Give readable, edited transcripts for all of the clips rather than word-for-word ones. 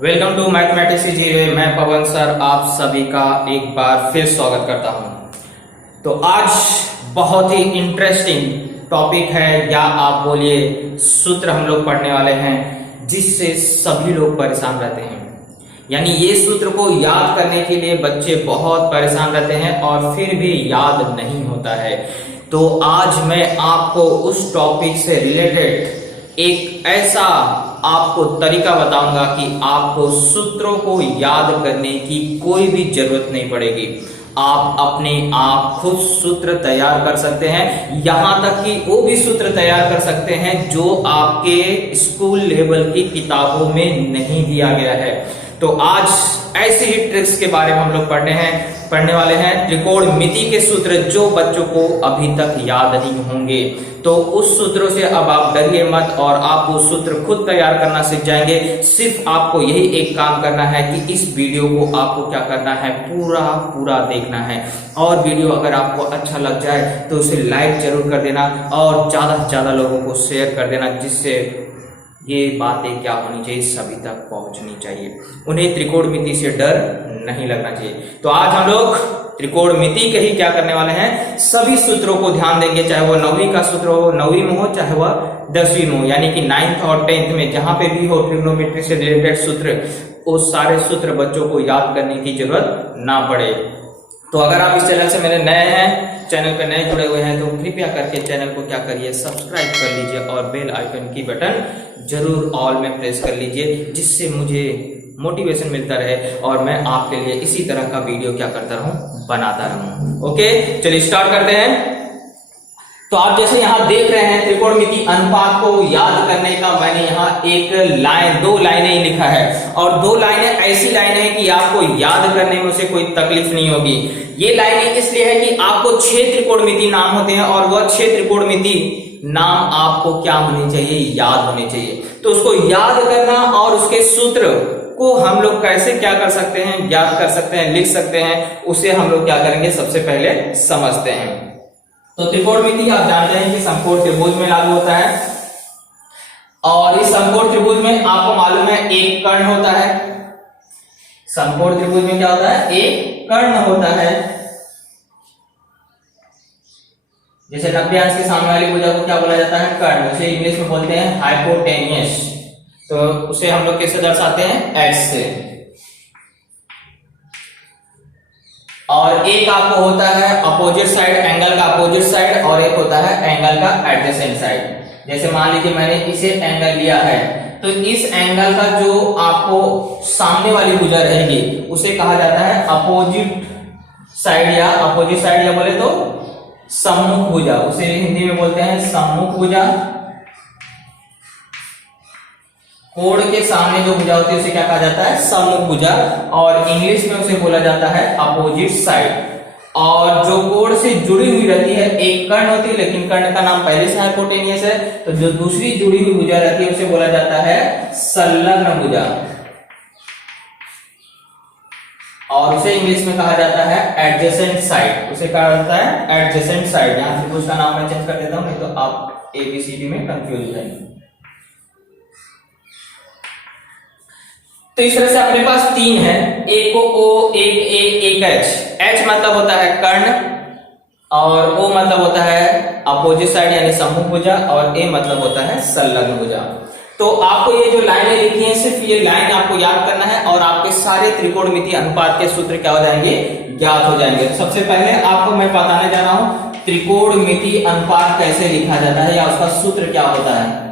Welcome to mathematics zero. मैं पवन sir आप सभी का एक बार फिर स्वागत करता हूं। तो आज बहुत ही इंटरेस्टिंग टॉपिक है या आप बोलिए सूत्र हम लोग पढ़ने वाले हैं जिससे सभी लोग परेशान रहते हैं। यानी ये सूत्र को याद करने के लिए बच्चे बहुत परेशान रहते हैं और फिर भी याद नहीं होता है। तो आज मैं आपको उस टॉपिक से रिलेटेड एक ऐसा आपको तरीका बताऊंगा कि आपको सूत्रों को याद करने की कोई भी जरूरत नहीं पड़ेगी। आप अपने आप खुद सूत्र तैयार कर सकते हैं, यहां तक कि वो भी सूत्र तैयार कर सकते हैं जो आपके स्कूल लेवल की किताबों में नहीं दिया गया है। तो आज ऐसे ही ट्रिक्स के बारे में हम लोग पढ़ने वाले हैं। त्रिकोणमिति के सूत्र जो बच्चों को अभी तक याद नहीं होंगे, तो उस सूत्रों से अब आप डरिए मत और आप वो सूत्र खुद तैयार करना सीख जाएंगे। सिर्फ आपको यही एक काम करना है कि इस वीडियो को आपको क्या करना है, पूरा देखना है। और वीडियो अगर आपको अच्छा लग जाए तो उसे लाइक जरूर कर देना और ज्यादा से ज्यादा लोगों को शेयर कर देना, जिससे ये बातें क्या होनी चाहिए, सभी तक पहुंचनी चाहिए। उन्हें त्रिकोणमिति से डर नहीं लगना चाहिए। तो आज हम लोग त्रिकोणमिति के ही क्या करने वाले हैं, सभी सूत्रों को ध्यान देंगे, चाहे वो 9वीं का सूत्र हो, 9वीं में हो, चाहे वह 10वीं में हो, यानी कि 9th और 10th में जहां पे भी हो ट्रिग्नोमेट्री से रिलेटेड सूत्र, वो सारे सूत्र बच्चों को याद करने की जरूरत ना पड़े। तो अगर आप इस चैनल से मेरे नए हैं, चैनल पे नए जुड़े हुए हैं, तो कृपया करके चैनल को क्या करिए, सब्सक्राइब कर लीजिए और बेल आइकन की बटन जरूर ऑल में प्रेस कर लीजिए, जिससे मुझे मोटिवेशन मिलता रहे और मैं आपके लिए इसी तरह का वीडियो क्या करता रहूं, बनाता रहूं। ओके, चलिए स्टार्ट करते हैं। तो आप जैसे यहां देख रहे हैं त्रिकोणमिति अनुपात को याद करने का मैंने यहां एक लाइन, 2 लाइनें ही लिखा है और 2 लाइनें ऐसी लाइनें हैं कि आपको याद करने में उसे कोई तकलीफ नहीं होगी। ये लाइनें इसलिए है कि आपको 6 त्रिकोणमिति नाम होते हैं और वह 6 त्रिकोणमिति नाम आपको क्या होने चाहिए, याद होने चाहिए। तो उसको याद करना और उसके सूत्र को हम लोग कैसे क्या कर सकते हैं, ज्ञात कर सकते हैं, लिख सकते हैं, उसे हम लोग क्या करेंगे, सबसे पहले समझते हैं। तो त्रिकोणमिति आप जानते हैं कि समकोण त्रिभुज में लागू होता है और इस समकोण त्रिभुज में आपको मालूम है एक कर्ण होता है। समकोण त्रिभुज में क्या होता है, एक कर्ण होता है। जैसे 90 अंश के सामने वाली भुजा को क्या बोला जाता है, कर्ण। उसे इंग्लिश में बोलते हैं हाइपोटेनियस। तो उसे हम लोग कैसे दर्शाते हैं, एच से। और एक आपको होता है अपोजिट साइड, एंगल का अपोजिट साइड, और एक होता है एंगल का एडजेसेंट साइड। जैसे मान लीजिए मैंने इसे एंगल लिया है, तो इस एंगल का जो आपको सामने वाली भुजा रहेगी उसे कहा जाता है अपोजिट साइड या बोले तो सम्मुख भुजा। उसे हिंदी में बोलते हैं सम्मुख भुजा। कोण के सामने जो भुजा होती है उसे क्या कहा जाता है, सम्मुख भुजा, और इंग्लिश में उसे बोला जाता है अपोजिट साइड। और जो कोण से जुड़ी हुई रहती है, एक कर्ण होती है लेकिन कर्ण का नाम पहले से हाइपोटेनियस है, तो जो दूसरी जुड़ी हुई भुजा रहती है उसे बोला जाता है संलग्न भुजा, और उसे इंग्लिश में कहा जाता है एडजेसेंट साइड। उसे कहा जाता है एडजेसेंट साइड। यहां त्रिभुज का नाम मैं चेंज कर देता हूं, नहीं तो आप ABCD में कंफ्यूज हो जाएंगे। तो इस तरह से अपने पास 3 है, एक को O, एक A, एक H। H मतलब होता है कर्ण और O मतलब होता है अपोजिट साइड यानी सम्मुख भुजा, और A मतलब होता है संलग्न भुजा। तो आपको ये जो लाइनें लिखी हैं, सिर्फ ये लाइन आपको याद करना है और आपके सारे त्रिकोणमिति अनुपात के सूत्र क्या हो जाएंगे, ज्ञात हो जाएंगे। तो सबसे पहले आपको मैं बताने जा रहा हूं त्रिकोणमिति अनुपात कैसे लिखा जाता है या उसका सूत्र क्या होता है।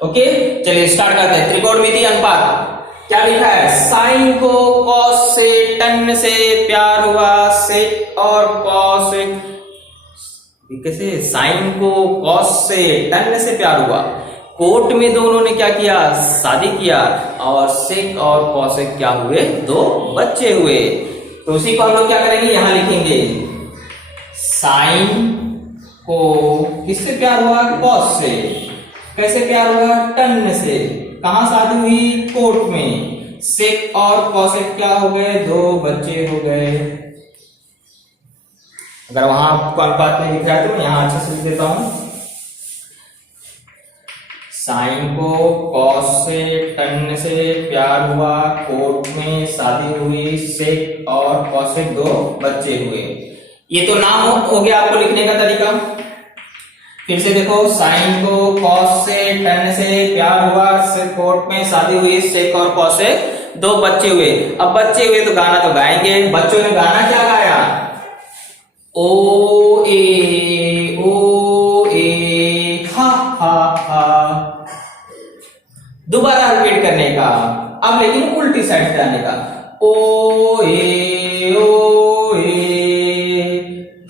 ओके, चलिए स्टार्ट करते हैं। त्रिकोणमिति अनुपात क्या लिखा है, साइन को कॉस से, टन से प्यार हुआ, सेक और कॉस, कैसे साइन को कॉस से, टन से प्यार हुआ। कोर्ट में दोनों ने क्या किया, शादी किया, और सेक और कॉसेक क्या हुए, 2 बच्चे हुए। तो उसी को हम लोग क्या करेंगे, यहां लिखेंगे साइन को किससे प्यार हुआ, कॉस से। कैसे प्यार हुआ, टन से। कहां शादी हुई, कोर्ट में। सेक और कॉसेक क्या हो गए, 2 बच्चे हो गए। अगर वहां आपको अनुपात में दिख रहा है तो मैं यहां अच्छे से लिख देता हूं। साइन को कॉस से टन से प्यार हुआ, कोट में शादी हुई, सेक और कॉसेक दो बच्चे हुए। ये तो नाम हो गया आपको लिखने का तरीका। फिर से देखो, साइन को कॉस से टन से प्यार हुआ, कोट में शादी हुई, सेक और कॉसेक दो बच्चे हुए। अब बच्चे हुए तो गाना तो गाएंगे। बच्चों ने गाना क्या गाया? ओ ए हा हा हा। दोबारा रिपीट करने का, अब लेकिन उल्टी साइड से आने का। ओ ए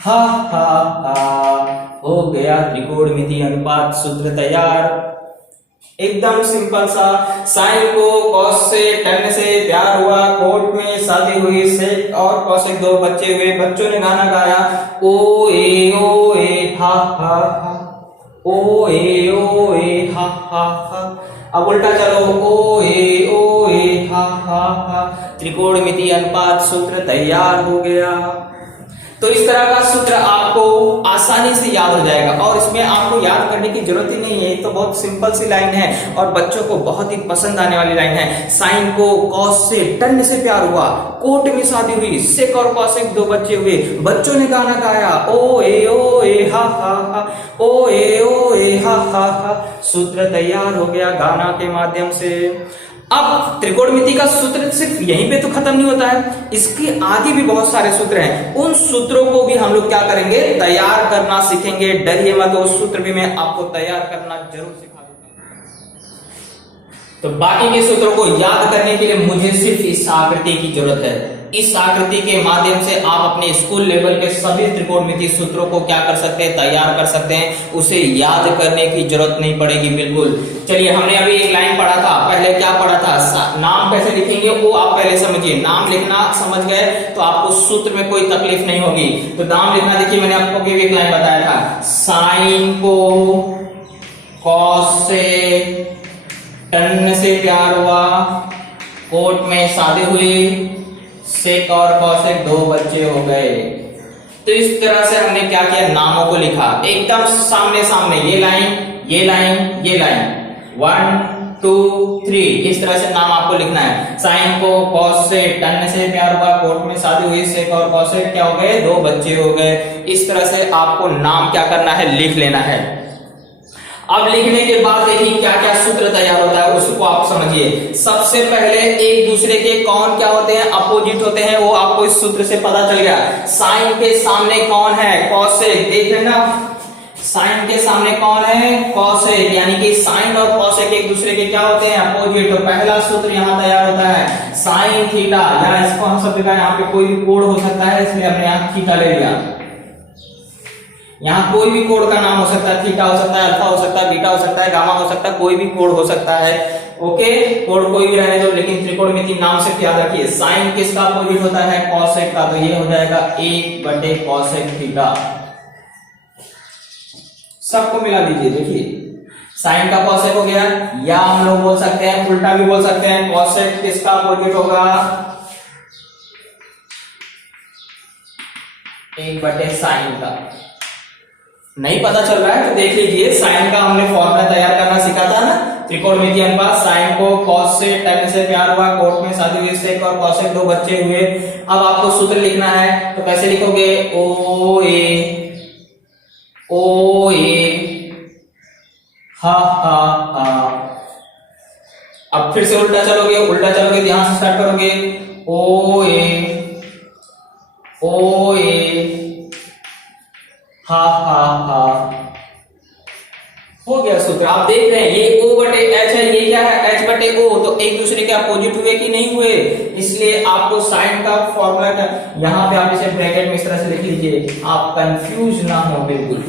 हा हा हा। हो गया त्रिकोणमिति अनुपात सूत्र तैयार। एकदम सिंपल सा। साइन को कॉस से टन से प्यार हुआ, कोट में शादी हुई, सेक और कॉसेक दो बच्चे हुए। बच्चों ने गाना गाया ओ ए हा हा हा, ओ ए हा हा हा। अब उल्टा चलो, ओ ए हा हा हा। त्रिकोणमिति अनुपात सूत्र तैयार हो गया। तो इस तरह का सूत्र आपको आसानी से याद हो जाएगा और इसमें आपको याद करने की जरूरत ही नहीं है। तो बहुत सिंपल सी लाइन है और बच्चों को बहुत ही पसंद आने वाली लाइन है। साइन को कॉस से टन से प्यार हुआ, कोट में शादी हुई, सेक और कॉसेक दो बच्चे हुए। बच्चों ने गाना गाया ओ ए हा हा हा, ओ ए हा हा हा। सूत्र तैयार हो गया गाना के माध्यम से। अब त्रिकोणमिति का सूत्र सिर्फ यहीं पे तो खत्म नहीं होता है, इसके आगे भी बहुत सारे सूत्र हैं। उन सूत्रों को भी हम लोग क्या करेंगे? तैयार करना सीखेंगे। डरिए मत, वो सूत्र भी मैं आपको तैयार करना जरूर सिखा दूंगा। तो बाकी के सूत्रों को याद करने के लिए मुझे सिर्फ इस आकृति की जरूरत है। इस आकृति के माध्यम से आप अपने स्कूल लेवल के सभी त्रिकोणमिति सूत्रों को क्या कर सकते हैं? तैयार कर सकते हैं। उसे याद करने की जरूरत नहीं पड़ेगी बिल्कुल। चलिए, हमने अभी एक लाइन पढ़ा था। पहले क्या पढ़ा था? नाम कैसे लिखेंगे वो आप पहले समझिए। नाम लिखना समझ गए तो आपको सूत्र में कोई तकलीफ नहीं होगी। तो नाम लिखना देखिए, मैंने आपको भी एक लाइन बताया था। साइन को कॉस से टन से प्यार हुआ, कोट में शादी हुई, सेक और कॉसेक दो बच्चे हो गए। तो इस तरह से हमने क्या किया? नामों को लिखा एकदम सामने सामने। ये लाइन, ये लाइन, ये लाइन, 1 2 3, इस तरह से नाम आपको लिखना है। साइन को कॉस से टन से प्यार हुआ, कोट में शादी हुई, सेक और कॉसेक क्या हो गए? दो बच्चे हो गए। इस तरह से आपको नाम क्या करना है? लिख लेना है। अब लिखने के बाद देखिए क्या क्या सूत्र तैयार होता है, उसको आप समझिए। सबसे पहले एक दूसरे के कौन क्या होते हैं? अपोजिट होते हैं। वो आपको इस सूत्र से पता चल गया। साइन के सामने कौन है? कॉसेक। देख लेना, साइन के सामने कौन है? कॉसेक। यानी कि साइन और कॉसेक एक दूसरे के क्या होते हैं? अपोजिट। तो पहला सूत्र यहाँ तैयार होता है, साइन थीटा। या इसको हम सब जगह, यहाँ पे कोई भी कोण हो सकता है, इसलिए हमने यहाँ थीटा ले लिया। यहाँ कोई भी कोण का नाम हो सकता है। थीटा हो सकता है, अल्फा हो सकता है, बीटा हो सकता है, गामा हो सकता है, कोई भी कोण हो सकता है। ओके, कोण कोई भी रहने दो, लेकिन त्रिकोणमिति नाम से याद रखिए। साइन किसका अपोजिट होता है? कॉसेक का। तो ये हो जाएगा 1/cosec थीटा। सबको मिला दीजिए। देखिए, साइन का कॉसेक हो गया, या हम लोग बोल सकते हैं, उल्टा भी बोल सकते हैं, कॉसेक किसका अपोजिट होगा? 1/sin का। नहीं पता चल रहा है तो देख लीजिए, साइन का हमने फॉर्मूला तैयार करना सीखा था ना, त्रिकोणमिति अनुपात। साइन को कॉस से टन से प्यार हुआ, कोट में शादी हुई, सेक और कॉसेक दो बच्चे हुए। अब आपको सूत्र लिखना है, तो कैसे लिखोगे? ओ ए हा हा हा। अब फिर से उल्टा चलोगे, ध्यान से स्टार्ट करोगे। ओ ए हा हा हा। हो गया सूत्र। आप देख रहे हैं ये O/H है, ये क्या है? H/O। तो एक दूसरे के अपोजिट हुए कि नहीं हुए? इसलिए आपको साइन का फॉर्मूला यहां पे आप इसे ब्रैकेट में इस तरह से लिख लीजिए, आप कंफ्यूज ना हो बिल्कुल।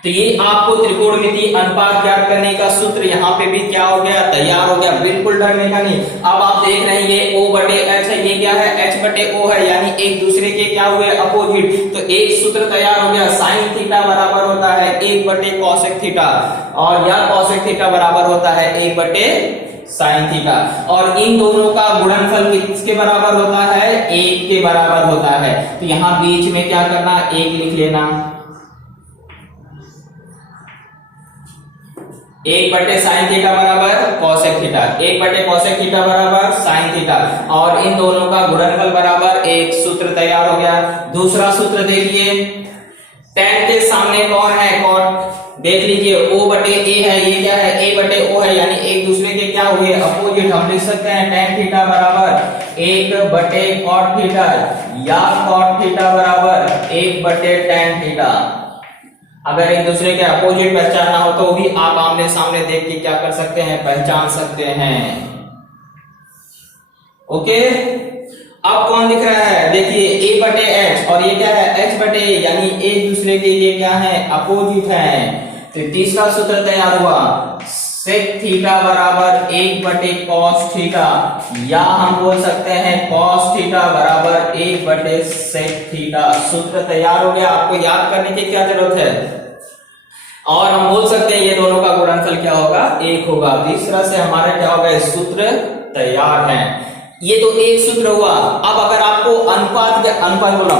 तो ये आपको त्रिकोणमिति अनुपात ज्ञात करने का सूत्र यहाँ पे भी क्या हो गया? तैयार हो गया। बिल्कुल डरने का नहीं। अब आप देख रहे हैं ये O/H है, ये क्या है? H/O है, यानी एक दूसरे के क्या हुए? अपोजिट। तो एक सूत्र तैयार हो गया, साइन थीटा बराबर होता है 1/cosec थीटा, और यह cosec थीटा बराबर होता है 1/sin थीटा। और इन दोनों का गुणनफल किसके बराबर होता है? 1 के बराबर होता है। तो यहाँ बीच में क्या करना? 1 लिख लेना। एक बटे साइन थीटा बराबर कॉसेक थीटा, एक बटे कॉसेक थीटा बराबर साइन थीटा, और इन दोनों का गुणनफल बराबर एक सूत्र तैयार हो गया। दूसरा सूत्र देखिए, tan के सामने कौन है, cot, देख लीजिए O बटे A है, ये क्या है, A बटे O है, यानी एक दूसरे के क्या हुए, अपोजिट। हम लिख सकते हैं tan थीटा बराबर एक बटे cot थीटा, या cot थीटा बराबर एक बटे tan थीटा। अगर एक दूसरे के अपोजिट पहचानना हो तो भी आप आमने सामने देख के क्या कर सकते हैं, पहचान सकते हैं। ओके, अब कौन दिख रहा है, देखिए a बटे h, और ये क्या है, h बटे a, यानी एक दूसरे के ये क्या है, अपोजिट है। तो तीसरा सूत्र तैयार हुआ, सेक थीटा बराबर एक बटे कॉस थीटा, या हम बोल सकते हैं कॉस थीटा बराबर एक बटे सेक थीटा। सूत्र तैयार हो गया, आपको याद करने की क्या जरूरत है। और हम बोल सकते हैं ये दोनों का गुणनफल क्या होगा, एक होगा। तीसरा से हमारा क्या होगा, इस सूत्र तैयार है। ये तो एक सूत्र हुआ। अब अगर आपको अनुपात बोला,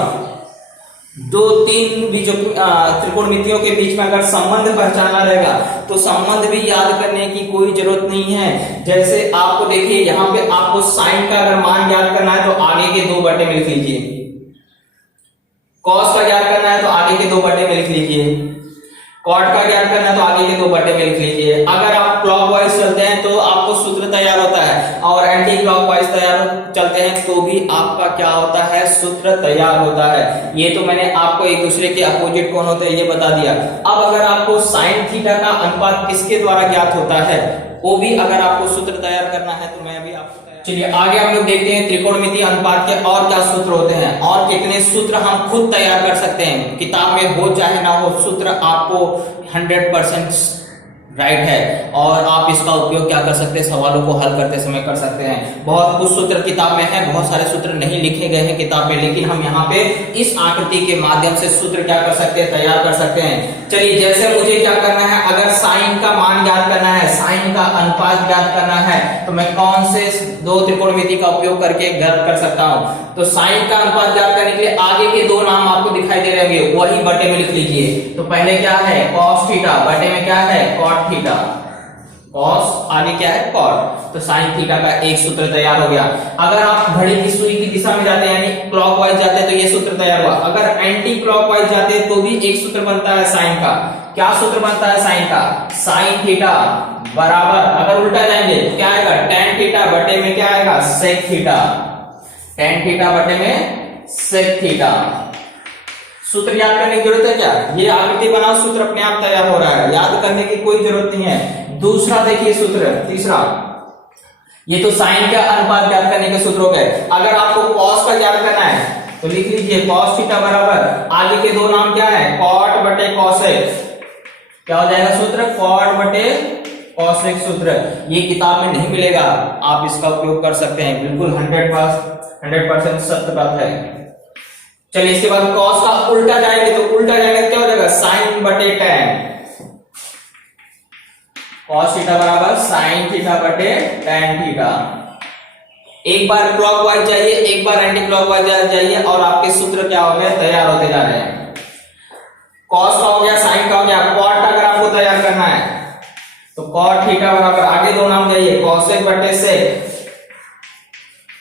दो तीन बीजों त्रिकोणमितियों के बीच में अगर संबंध पहचानना रहेगा तो संबंध भी याद करने की कोई जरूरत नहीं है। जैसे आपको देखिए यहाँ पे आपको साइन का अगर मान याद करना है तो आगे के दो बटे में लिख लीजिए, कॉस का याद करना है तो आगे के दो बटे में लिख लीजिए, कॉट का ज्ञात करना है तो आगे के दो बटे में लिख लीजिए। अगर आप क्लॉकवाइज चलते हैं तो आपको सूत्र तैयार होता है, और एंटी क्लॉकवाइज चलते हैं तो भी आपका क्या होता है, सूत्र तैयार होता है। ये तो मैंने आपको एक दूसरे के अपोजिट कौन होते हैं ये बता दिया। अब अगर आपको साइन थीटा का अनुपात किसके द्वारा ज्ञात होता है, वो भी अगर आपको सूत्र तैयार करना है तो मैं भी आपको। चलिए आगे हम लोग देखते हैं त्रिकोणमितीय अनुपात के और क्या सूत्र होते हैं, और कितने सूत्र हम खुद तैयार कर सकते हैं। किताब में हो चाहे ना हो, सूत्र आपको 100% राइट है, और आप इसका उपयोग क्या कर सकते हैं, सवालों को हल करते समय कर सकते हैं। बहुत कुछ सूत्र किताब में है, बहुत सारे सूत्र नहीं लिखे गए हैं किताब में, लेकिन हम यहाँ पे इस आकृति के माध्यम से सूत्र क्या कर सकते हैं, तैयार कर सकते हैं। चलिए जैसे मुझे क्या करना है, अगर साइन का मान ज्ञात करना है, साइन का अनुपात ज्ञात करना है, तो मैं कौन से दो त्रिकोणमिति का उपयोग करके ज्ञात कर सकता हूँ। तो साइन का अनुपात ज्ञात करने के लिए आगे के दो नाम आपको दिखाई दे रहे होंगे, वही बटे में लिख लीजिए। तो पहले क्या है, कॉस थीटा, बटे में क्या है, कॉट थीटा, कॉस आगे क्या है, कॉट। तो साइन थीटा का एक सूत्र तैयार हो गया। अगर आप घड़ी की सुई की दिशा में जाते हैं, यानी क्लॉकवाइज जाते हैं, तो ये सूत्र तैयार हुआ। अगर एंटी क्लॉकवाइज जाते हैं तो भी एक सूत्र बनता है साइन का। क्या सूत्र बनता है साइन का, साइन थीटा बराबर, अगर उल्टा जाएंगे तो क्या आएगा, टेन थीटा बटे में क्या आएगा, सेक थीटा, टेन थीटा बटे में सेक थीटा। सूत्र याद करने की जरूरत है क्या, ये आकृति बनाओ, सूत्र अपने आप तैयार हो रहा है, याद करने की कोई जरूरत नहीं है। दूसरा देखिए सूत्र, तीसरा, ये तो साइन का अनुपात ज्ञात करने के सूत्र हो गए। अगर आपको कॉस का ज्ञात करना है तो लिख लीजिए कॉस थीटा बराबर, आगे के दो नाम क्या है, कॉट बटे कॉसेक। क्या हो जाएगा सूत्र, कॉट बटे कॉसेक सूत्र। ये किताब में नहीं मिलेगा, आप इसका उपयोग कर सकते हैं, बिल्कुल 100% सत्य बात है। चलिए इसके बाद कॉस का उल्टा जाएंगे तो उल्टा जाएंगे तो क्या हो जाएगा, साइन बटे टेन, कॉस थीटा बराबर साइन थीटा बटे टेन थीटा। एक बार क्लॉकवाइज जाइए, एक बार एंटी क्लॉकवाइज जाइए, और आपके सूत्र क्या हो गए, तैयार होते जा रहे हैं। कॉस का हो गया, साइन का हो गया, कॉट अगर आपको तैयार करना है तो कॉट थीटा बराबर, आगे दो नाम जाइए, कॉसेक बटे सेक,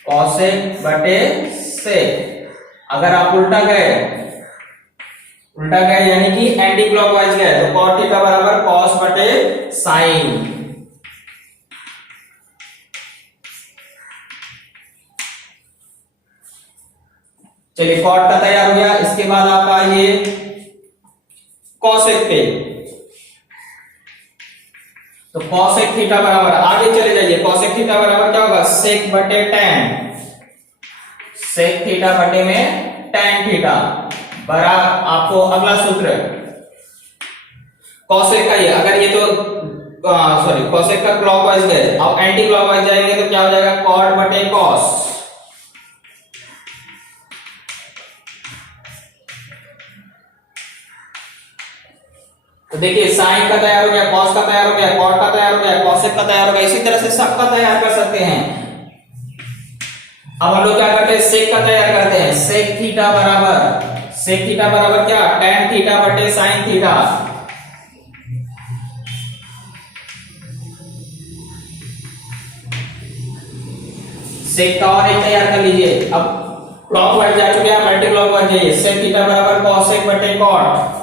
कॉसेक बटे सेक। अगर आप उल्टा गए यानी कि एंटी क्लॉकवाइज गए तो कॉट थीटा बराबर कॉस बटे साइन। चलिए कॉट का तैयार हो गया। इसके बाद आप आइए कॉसेक पे, तो कॉसेक थीटा बराबर, आगे चले जाइए, कॉसेक थीटा बराबर क्या होगा, सेक बटे टेन, सेक थीटा बटे में टेन थीटा बराबर। आपको अगला सूत्र कॉसेक का, ये अगर ये तो सॉरी कॉसेक का क्लॉकवाइज गए, अब एंटी क्लॉकवाइज जाएंगे तो क्या हो जाएगा, कॉट बटे कॉस। तो देखिए साइन का तैयार हो गया, कॉस का तैयार हो गया, कॉट का तैयार हो गया, कॉसेक का तैयार हो गया, इसी तरह से सबका तैयार कर सकते हैं। अब हम लोग क्या करते हैं, सेक का तैयार करते हैं। सेक थीटा बराबर क्या, टेन थीटा बटे साइन थीटा। सेक का और एक तैयार कर लीजिए। अब क्लॉकवाइज जा चुके हैं, मल्टी क्लॉकवाइज जाइए। सेक थीटा बराबर कॉसेक बटे कॉट।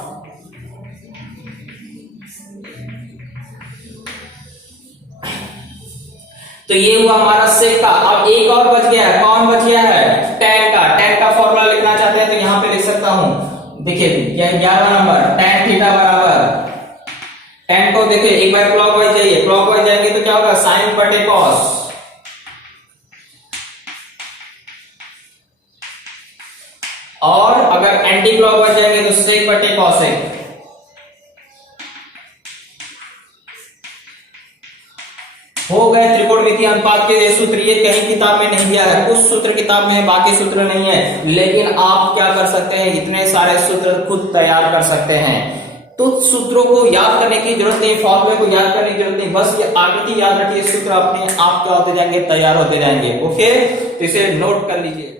तो ये हुआ हमारा सेक का। अब एक और बच गया है, कौन बच गया है? टैन का। टैन का फॉर्मूला लिखना चाहते हैं तो यहां पे लिख सकता हूं। देखिए 11वां नंबर, टैन थीटा बराबर, टैन को देखिए एक बार क्लॉकवाइज जाइए, क्लॉकवाइज जाएंगे तो क्या होगा? साइन बटे कॉस। और अगर एंटी क्लॉकवाइज जाएंगे तो सेक बटे कॉसेक। हो गए त्रिकोणमितीय अनुपात के सूत्र। ये कहीं किताब में नहीं दिया है, कुछ सूत्र किताब में है, बाकी सूत्र नहीं है। लेकिन आप क्या कर सकते हैं? इतने सारे सूत्र खुद तैयार कर सकते हैं। तो सूत्रों को याद करने की जरूरत नहीं, फॉर्मूले को याद करने की जरूरत नहीं, बस ये आकृति याद रखिए, सूत्र अपने आप क्या होते जाएंगे? तैयार होते जाएंगे। ओके, तो इसे नोट कर लीजिए।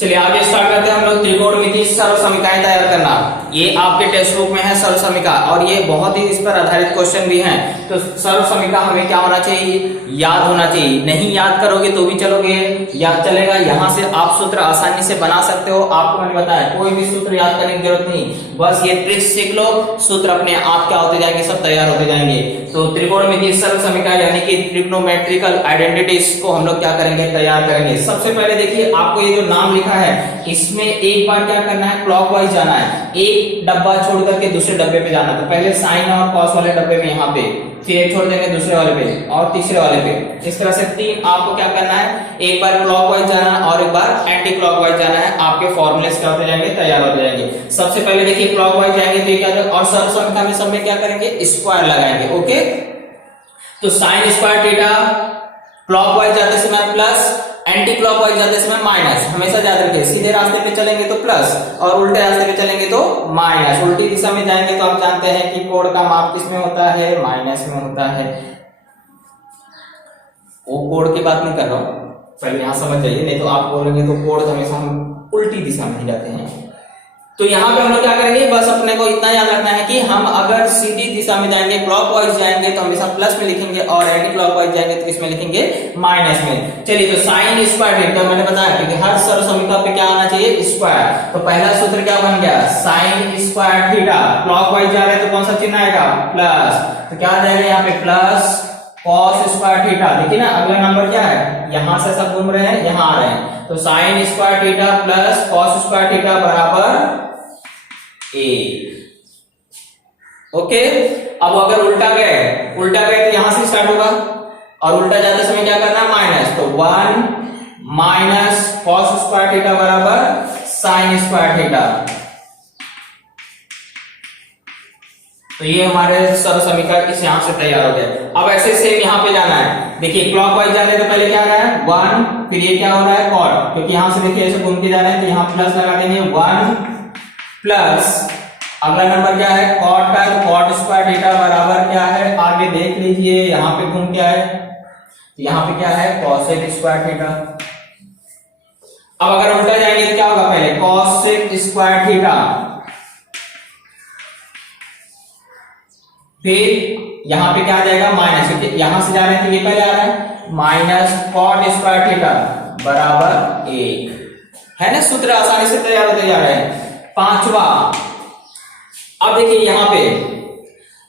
चलिए आगे स्टार्ट करते हैं हम लोग त्रिकोणमितीय सरल समीकरण तैयार करना। ये आपके टेक्स्ट बुक में है सरल समीकरण, और ये बहुत ही इस पर आधारित क्वेश्चन भी हैं। तो सरल समीकरण हमें क्या होना चाहिए? याद होना चाहिए। नहीं याद करोगे तो भी चलोगे, याद चलेगा। यहां से आप सूत्र आसानी से बना सकते हो। आपको मैंने बताया कोई भी सूत्र याद करने की जरूरत नहीं, बस ये ट्रिक्स सीख लो, सूत्र अपने आप क्या होते जाएंगे? सब तैयार होते जाएंगे। तो त्रिकोणमितीय सरल समीकरण यानी कि ट्रिग्नोमेट्रिकल आइडेंटिटीज को हम लोग क्या करेंगे? तैयार करेंगे। सबसे पहले देखिए, आपको ये जो नाम लिखा है इसमें एक बार क्या करना है? क्लॉकवाइज जाना है। एक डब्बा छोड़ करके दूसरे डब्बे पे जाना। तो पहले साइन और कॉस वाले डब्बे में यहाँ पे, फिर एक छोड़ देंगे दूसरे वाले पे और तीसरे वाले पे। इस तरह से तीन आपको क्या करना है? एक बार क्लॉकवाइज जाना है और एक बार एंटी क्लॉकवाइज जाना है। आपके फॉर्मूलेस क्या होते जाएंगे? तैयार होते जाएंगे। सबसे पहले देखिए क्लॉकवाइज जाएंगे तो ये क्या होगा? और सरल समीकरण में सब में क्या करेंगे? स्क्वायर लगाएंगे। ओके, तो साइन स्क्वायर थीटा, क्लॉकवाइज जाते समय प्लस, एंटी क्लॉकवाइज जाते समय माइनस। हमेशा याद रखिए, सीधे रास्ते पे चलेंगे तो प्लस और उल्टे रास्ते पे चलेंगे तो माइनस। उल्टी दिशा में जाएंगे तो आप जानते हैं कि कोण का माप किसमें होता है? माइनस में होता है। वो कोण की बात नहीं कर रहा हूं, पहले यहां समझ जाइए, नहीं तो आप बोलेंगे तो कोण हमेशा हम उल्टी दिशा में ही जाते हैं। तो यहाँ पे हम लोग क्या करेंगे? बस अपने को इतना याद रखना है कि हम अगर सीधी दिशा में जाएंगे, क्लॉकवाइज जाएंगे तो हमेशा प्लस में लिखेंगे, और एंटी क्लॉकवाइज जाएंगे तो किसमें लिखेंगे? माइनस में। चलिए, तो साइन स्क्वायर थीटा मैंने बताया क्योंकि हर सरल समीकरण पे क्या आना चाहिए? स्क्वायर। तो पहला सूत्र क्या बन गया? Sine square theta. क्लॉकवाइज जा रहे हैं तो कौन सा चिन्ह आएगा? प्लस। तो क्या आ जाएगा यहाँ पे? Plus cos square theta. देखिए ना, अगला नंबर क्या है? यहां से सब घूम रहे हैं, यहां आ रहे हैं। तो sine square theta plus cos square theta बराबर 1। ओके, अब अगर उल्टा गए तो यहां से स्टार्ट होगा, और उल्टा जाते समय क्या करना है? माइनस। तो 1 माइनस कॉस स्क्वायर थीटा बराबर साइन स्क्वायर थीटा। तो ये हमारे सरल समीकरण इस यहां से तैयार हो गए। अब ऐसे सेम यहां पे जाना है। देखिए क्लॉकवाइज जाने तो पहले क्या आ रहा है? 1, फिर ये क्या हो रहा है? कॉट, क्योंकि यहां से देखिए ऐसे घूम के जा रहे हैं तो यहां प्लस लगा देंगे। 1 प्लस अगला नंबर क्या है? कॉट का। तो कॉट स्क्वायर थीटा बराबर क्या है? आगे देख लीजिए, यहां पे घूम क्या है? यहां पे क्या है? Cosec square theta. अब अगर उल्टा जाएंगे तो क्या होगा? पहले कॉसेक स्क्वायर थीटा, फिर यहां पे क्या आ जाएगा? माइनस, क्योंकि यहां से जा रहे हैं तो ये पहले आ रहा है। माइनस कॉट स्क्वायर थीटा बराबर 1 है ना। सूत्र आसानी से तैयार होते जा रहे हैं। पांचवा, अब देखिए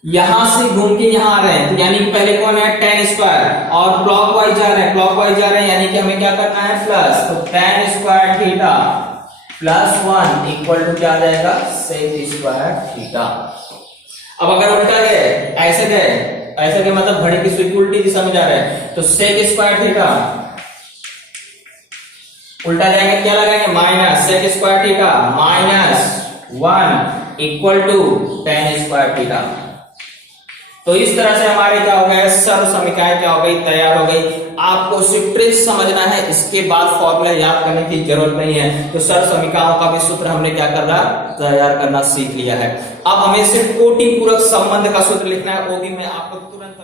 यहां से घूम के यहां आ रहे हैं, तो यानी कि पहले कौन है? tan स्क्वायर, और क्लॉकवाइज जा रहे हैं, यानी कि हमें क्या करना है? प्लस। तो tan square theta plus 1 equal to क्या आ जाएगा? sec square theta. अब अगर उल्टा गए, ऐसे गए मतलब घड़ी की सुई उल्टी दिशा में जा रहे हैं, तो sec स्क्वायर थीटा, उल्टा जाएंगे क्या लगाएंगे? Minus sec square theta minus 1 equal to tan square theta. तो इस तरह से हमारे क्या हो गए? सरल समीकरण क्या हो गई? तैयार हो गई। आपको सिर्फ ट्रिक्स समझना है, इसके बाद फॉर्मूला याद करने की जरूरत नहीं है। तो सरल समीकरणों का भी सूत्र हमने क्या करना? तैयार करना सीख लिया है। अब हमें सिर्फ कोटि पूरक संबंध का सूत्र लिखना है, वो भी मैं आपको तुरंत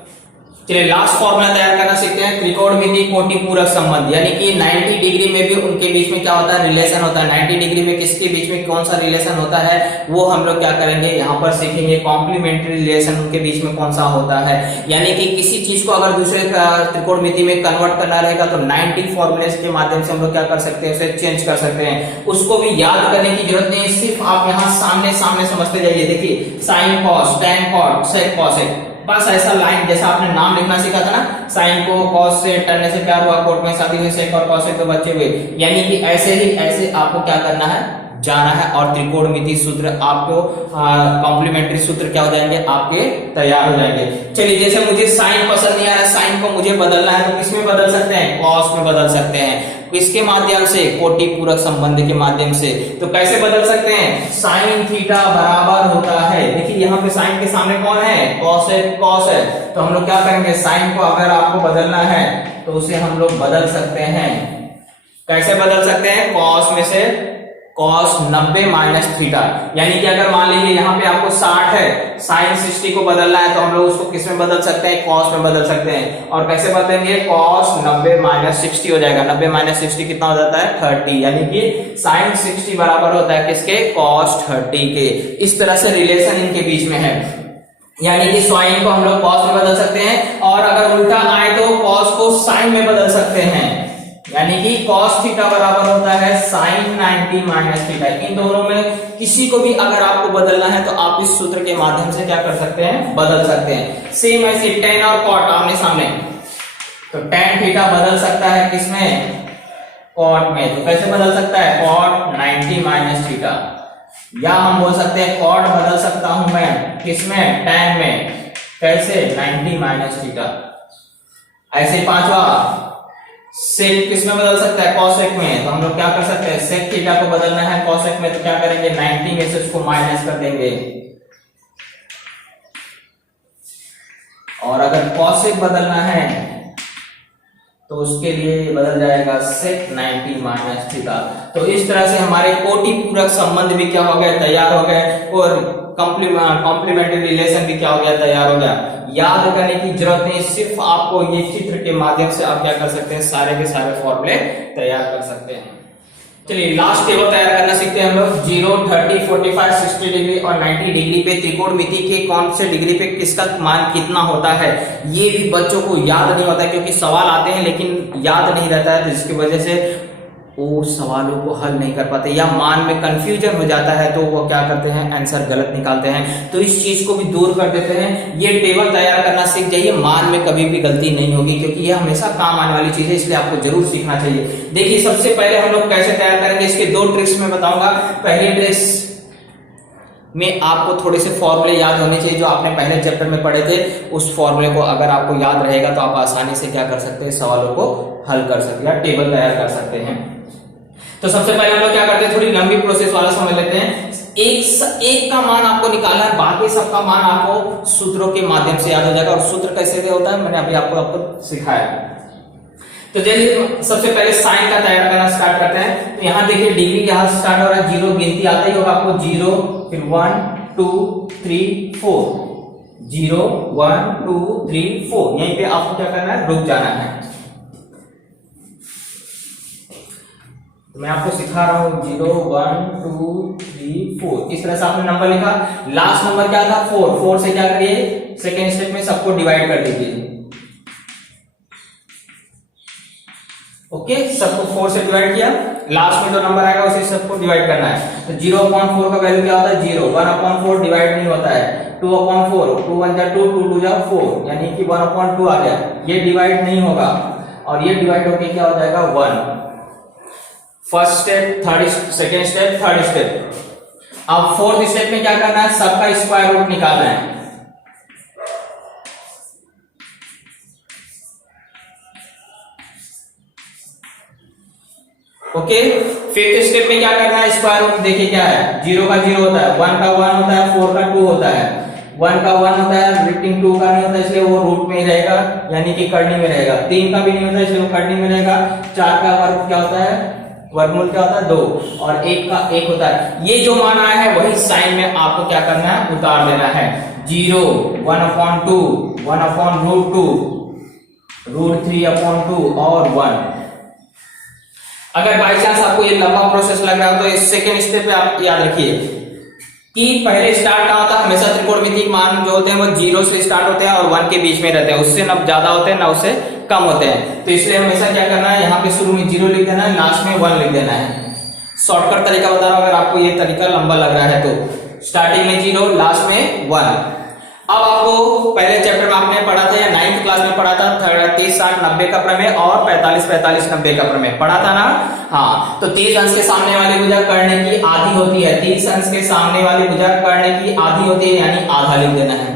चलिए लास्ट फॉर्मूला तैयार करना सीखते हैं, त्रिकोणमिति कोटि पूरक संबंध, यानी कि 90 डिग्री में भी उनके बीच में क्या होता है, रिलेशन होता है। 90 डिग्री में किसके बीच में कौन सा रिलेशन होता है वो हम लोग क्या करेंगे यहाँ पर सीखेंगे। कॉम्प्लीमेंट्री रिलेशन उनके बीच में कौन सा होता है, यानी कि किसी चीज को अगर दूसरे त्रिकोणमिति में कन्वर्ट करना रहेगा तो 90 फॉर्मूले के माध्यम से हम लोग क्या कर सकते हैं, उसे चेंज कर सकते हैं। उसको भी याद करने की जरूरत नहीं है, सिर्फ आप यहाँ सामने सामने समझते जाइए। देखिए sine cos, tan cot, sec cosec, बस ऐसा लाइन जैसा आपने नाम लिखना सीखा था ना, साइन को कॉस से, टर्न से प्यार हुआ, कोट में शादी हुई, सेक और कॉस से तो बच्चे हुए, यानी कि ऐसे ही ऐसे आपको क्या करना है, जाना है और त्रिकोणमिति सूत्र आपको कॉम्प्लीमेंट्री सूत्र क्या हो जाएंगे, आपके तैयार हो जाएंगे। चलिए जैसे मुझे साइन पसंद नहीं आ रहा, साइन को मुझे बदलना है तो किसमें बदल सकते हैं, कॉस में बदल सकते हैं। किसके माध्यम से, कोटि पूरक संबंध के माध्यम से। तो कैसे बदल सकते हैं, साइन थीटा बराबर होता है, देखिए यहाँ पे साइन के सामने कौन है, कॉस है, कॉस है, तो हम लोग क्या करेंगे, साइन को अगर आपको बदलना है तो उसे हम लोग बदल सकते हैं। कैसे बदल सकते हैं, कॉस में से कॉस 90 माइनस थीटा, यानी कि अगर मान लीजिए यहाँ पे आपको 60 है, साइन 60 को बदलना है तो हम लोग उसको किस में बदल सकते हैं, कॉस में बदल सकते हैं। और कैसे बदलेंगे, कॉस 90 माइनस 60 हो जाएगा, 90 माइनस 60 कितना हो जाता है, 30, यानी कि साइन 60 बराबर होता है किसके, कॉस 30 के। इस तरह से रिलेशन इनके बीच में है, यानी कि साइन को हम लोग कॉस में बदल सकते हैं और अगर उल्टा आए तो कॉस को साइन में बदल सकते हैं, यानी कि cos थीटा बराबर होता है sin 90 माइनस थीटा। इन दोनों में किसी को भी अगर आपको बदलना है तो आप इस सूत्र के माध्यम से क्या कर सकते हैं, बदल सकते हैं। सेम ऐसे tan और cot आमने सामने, तो tan थीटा बदल सकता है किसमें, cot में, तो कैसे बदल सकता है, cot 90 माइनस थीटा, या हम बोल सकते हैं cot बदल सकता हूं मैं किसमें, tan में, कैसे, 90 माइनस थीटा। ऐसे पांचवा सेक किसमें बदल सकता है, कॉसेक में, तो हम लोग क्या कर सकते हैं, सेक थीटा को बदलना है कॉसेक में तो क्या करेंगे, 90 में से उसको माइनस कर देंगे, और अगर कॉसेक बदलना है तो उसके लिए बदल जाएगा सेक 90 माइनस थीटा। तो इस तरह से हमारे कोटि पूरक संबंध भी क्या हो गए, तैयार हो गए, और कॉम्प्लीमेंट्री रिलेशन भी क्या हो गया, तैयार हो गया। याद करने की जरूरत नहीं, सिर्फ आपको ये चित्र के माध्यम से आप क्या कर सकते हैं, सारे के सारे फॉर्मूले तैयार कर सकते हैं। चलिए लास्ट टेबल तैयार करना सीखते हैं हम लोग। 0, 30, 45, 60 डिग्री और 90 डिग्री पे त्रिकोणमिति के कौन से डिग्री पे किसका मान कितना होता है, ये भी बच्चों को याद नहीं होता है, क्योंकि सवाल आते हैं लेकिन याद नहीं रहता है, तो जिसकी वजह से वो सवालों को हल नहीं कर पाते या मान में कंफ्यूजन हो जाता है, तो वो क्या करते हैं, आंसर गलत निकालते हैं। तो इस चीज को भी दूर कर देते हैं, ये टेबल तैयार करना सीख जाइए, मान में कभी भी गलती नहीं होगी, क्योंकि ये हमेशा काम आने वाली चीज है, इसलिए आपको जरूर सीखना चाहिए। देखिए सबसे पहले हम लोग कैसे तैयार करेंगे, इसके दो ट्रिक्स में बताऊंगा। पहली ट्रिक्स में आपको थोड़े से फॉर्मूले याद होने चाहिए जो आपने पहले चैप्टर में पढ़े थे, उस फॉर्मूले को अगर आपको याद रहेगा तो आप आसानी से क्या कर सकते हैं, सवालों को हल कर सकते हैं, टेबल तैयार कर सकते हैं। तो सबसे पहले हम लोग क्या करते हैं, थोड़ी लंबी प्रोसेस वाला समझ लेते हैं। एक का मान आपको निकालना है, बाकी सबका मान आपको सूत्रों के माध्यम से याद हो जाएगा। और सूत्र कैसे होता है मैंने अभी आपको सिखाया। तो चलिए सबसे पहले साइन का तैयार करना स्टार्ट करते हैं। तो यहाँ देखिए डिग्री यहाँ स्टार्ट हो रहा है, 0 गिनती आता ही होगा आपको, 0 फिर 1 2 3 4, 0 1 2 3 4, यहीं पे आपको क्या करना है, रुक जाना है। तो मैं आपको सिखा रहा हूं, 0 1 2 3 4, इस तरह से आपने नंबर लिखा। लास्ट नंबर क्या था, 4, 4 से क्या करिए, सेकेंड स्टेप में सबको डिवाइड कर दीजिए। ओके, सबको 4 से डिवाइड किया, लास्ट में जो नंबर आएगा उसे सबको डिवाइड करना है। तो 0/4 का वैल्यू क्या होता है, 0, 1/4 डिवाइड नहीं होता है, 2/4, 2 1 जा 2, 2 2 जा 4, यानी कि 1/2 आ गया, ये डिवाइड नहीं होगा और ये डिवाइड होके क्या हो जाएगा, 1। First step, second step, third step. अब फोर्थ स्टेप में क्या करना है, सबका स्क्वायर रूट निकालना है। ओके, फिफ्थ स्टेप में क्या करना है, स्क्वायर रूट देखिए क्या है, 0 का 0 होता है, 1 का 1 होता है, 4 का 2 होता है, 1 का 1 होता है, रिपीटिंग 2 का नहीं होता इसलिए वो रूट में ही रहेगा, यानी कि करनी में रहेगा। 3 का भी नहीं होता इसलिए वो करनी में रहेगा। 4 का वर्ग क्या होता है, वर्गमूल क्या होता है, 2, और 1 का 1 होता है। ये जो मान आया है वही साइन में आपको क्या करना है, उतार देना है। 0 1/2 1/√2 √3/2 और 1। अगर बाई चांस आपको ये लंबा प्रोसेस लग रहा हो तो इस सेकेंड स्टेप पे आप याद रखिए कि पहले स्टार्ट कहाँ होता है, हमेशा त्रिकोणमिति मान जो होते हैं वो 0 से स्टार्ट होते हैं और 1 के बीच में रहते हैं, उससे ना ज्यादा होते हैं ना उससे कम होते हैं। तो इसलिए हमेशा क्या करना है, यहाँ पे शुरू में 0 लिख देना है, लास्ट में 1 लिख देना है। शॉर्टकट तरीका बता रहा हूं, अगर आपको ये तरीका लंबा लग रहा है तो स्टार्टिंग में 0 लास्ट में 1। अब आपको पहले चैप्टर में आपने पढ़ा था या 9th क्लास में पढ़ा था 30 60 90 का प्रमेय और 45 45 90 का प्रमेय पढ़ा था ना। हाँ, तो 30 अंश के सामने वाली भुजा कर्ण की आधी होती है, 30 अंश के सामने वाली भुजा कर्ण की आधी होती है यानी आधा लिख देना है।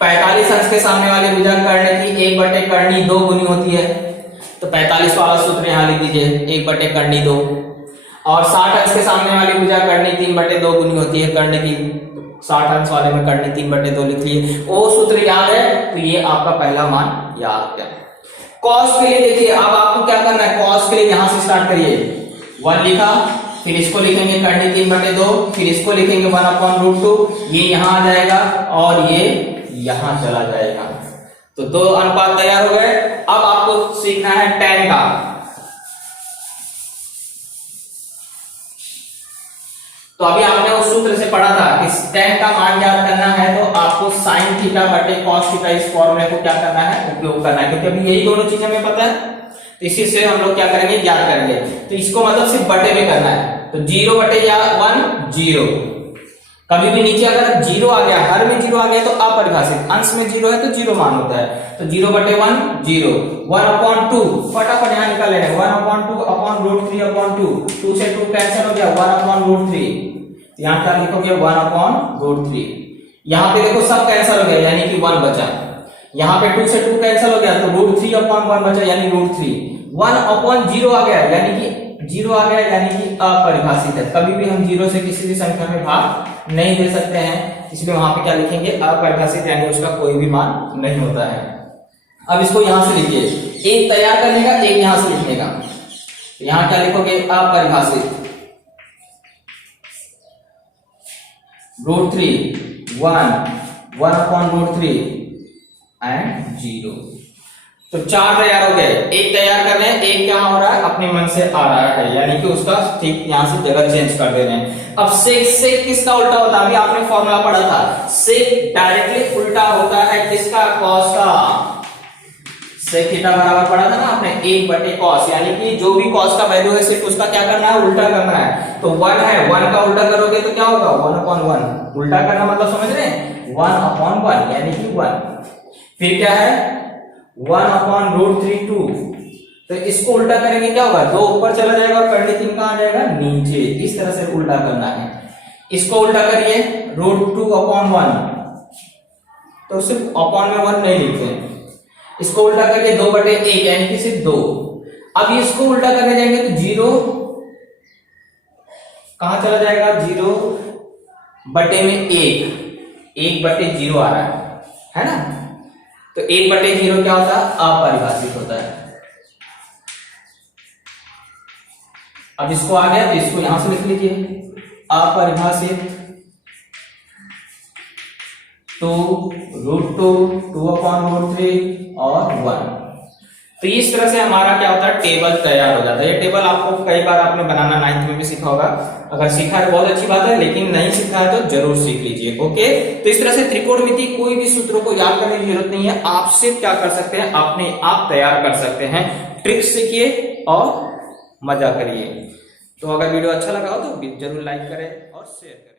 45 अंश के सामने वाली भुजा कर्ण की 1/कर्णी 2 गुनी होती है, तो 45 वाला सूत्र यहाँ लिख दीजिए 1/कर्णी 2। और 60 अंश के सामने वाली भुजा कर्णी 3/2 गुनी होती है कर्ण की, 60 अंश वाले में कर्णी 3/2 लिख लिए। वो सूत्र याद है तो ये आपका पहला मान याद है। कॉस के लिए देखिए, अब आपको क्या करना है, कॉस के लिए यहां से स्टार्ट करिए, 1 लिखा, फिर इसको लिखेंगे कर्णी 3/2, फिर इसको लिखेंगे 1/√2, ये यहां आ जाएगा और ये यहां चला जाएगा, तो 2 अनुपात तैयार हो गए। अब आपको सीखना है tan का। तो अभी आपने उस सूत्र से पढ़ा था कि tan का मान याद करना है तो आपको sin थीटा बटे cos थीटा इस फॉर्मूले को क्या करना है, उपयोग करना है, क्योंकि अभी यही दोनों चीजें हमें पता है। तो इसी से हम लोग क्या करेंगे, याद करेंगे। तो इसको मतलब सिर्फ बटे में करना है, तो 0/1 0। कभी भी नीचे अगर 0 आ गया, हर में 0 आ गया तो अपरिभाषित, अंश में 0 है तो 0 मान होता है। तो 0/1 0, 1/2 फटाफट यहाँ निकाल लेंगे, 1/2/√3/2, 2 से 2 कैंसिल हो गया, 1/√3। यहाँ क्या लिखोगे 1/√3। यहाँ पे देखो सब कैंसिल हो गया यानी कि 1 बचा। यहाँ पे 2 से 2 कैंसिल हो गया तो √3/1 बचा यानी √3। 1/0 आ गया यानी कि 0 आ गया यानी कि अपरिभाषित है। कभी भी हम 0 से किसी भी संख्या में भाग नहीं दे सकते हैं, इसलिए वहां पे क्या लिखेंगे, अपरिभाषित यानी उसका कोई भी मान नहीं होता है। अब इसको यहां से लिखिए, एक तैयार करने का, एक यहां से लिखने का। यहां क्या लिखोगे, अपरिभाषित √3 1 1/√3 एंड 0। तो 4 तैयार हो गए, एक तैयार कर रहे हैं, एक क्या हो रहा है, अपने मन से आ रहा है, यानी कि उसका ठीक यहां से जगह चेंज कर दे रहे हैं। अब सेक किसका उल्टा होता है, अभी आपने फॉर्मूला पढ़ा था, सेक डायरेक्टली उल्टा होता है किसका, कॉस का। सेक थीटा बराबर पढ़ा था ना आपने 1/cos, यानी कि जो भी कॉस का वैल्यू है सिर्फ उसका क्या करना है, उल्टा करना है। तो 1 है, 1 का उल्टा करोगे तो क्या होगा, 1/1। उल्टा करना मतलब समझ रहे हैं, 1/1 यानी कि 1। फिर क्या है 1/√3 2, तो इसको उल्टा करेंगे क्या होगा, 2 ऊपर चला जाएगा और कर्णी 3 कहां आ जाएगा, नीचे। इस तरह से उल्टा करना है। इसको उल्टा करिए √2/1, तो सिर्फ अपॉन में 1 नहीं लिखते हैं। इसको उल्टा करके 2/1 यानी कि सिर्फ 2। अब इसको उल्टा करने जाएंगे तो 0 कहां चला जाएगा, 0/1, 1/0 आ रहा है ना। तो 1/0 क्या होता है, अपरिभाषित होता है। अब इसको आ गया तो इसको यहां से लिख लीजिए, अपरिभाषित 2 √2 2/√3 और 1। तो इस तरह से हमारा क्या होता है, टेबल तैयार हो जाता है। ये टेबल आपको कई बार आपने बनाना 9th में भी सीखा होगा, अगर सीखा है बहुत अच्छी बात है, लेकिन नहीं सीखा है तो जरूर सीख लीजिए। ओके, तो इस तरह से त्रिकोणमिति कोई भी सूत्रों को याद करने की जरूरत नहीं है, आप सिर्फ क्या कर सकते हैं, अपने आप तैयार कर सकते हैं। ट्रिक सीखिए और मजा करिए। तो अगर वीडियो अच्छा लगा हो तो जरूर लाइक करें और शेयर करें।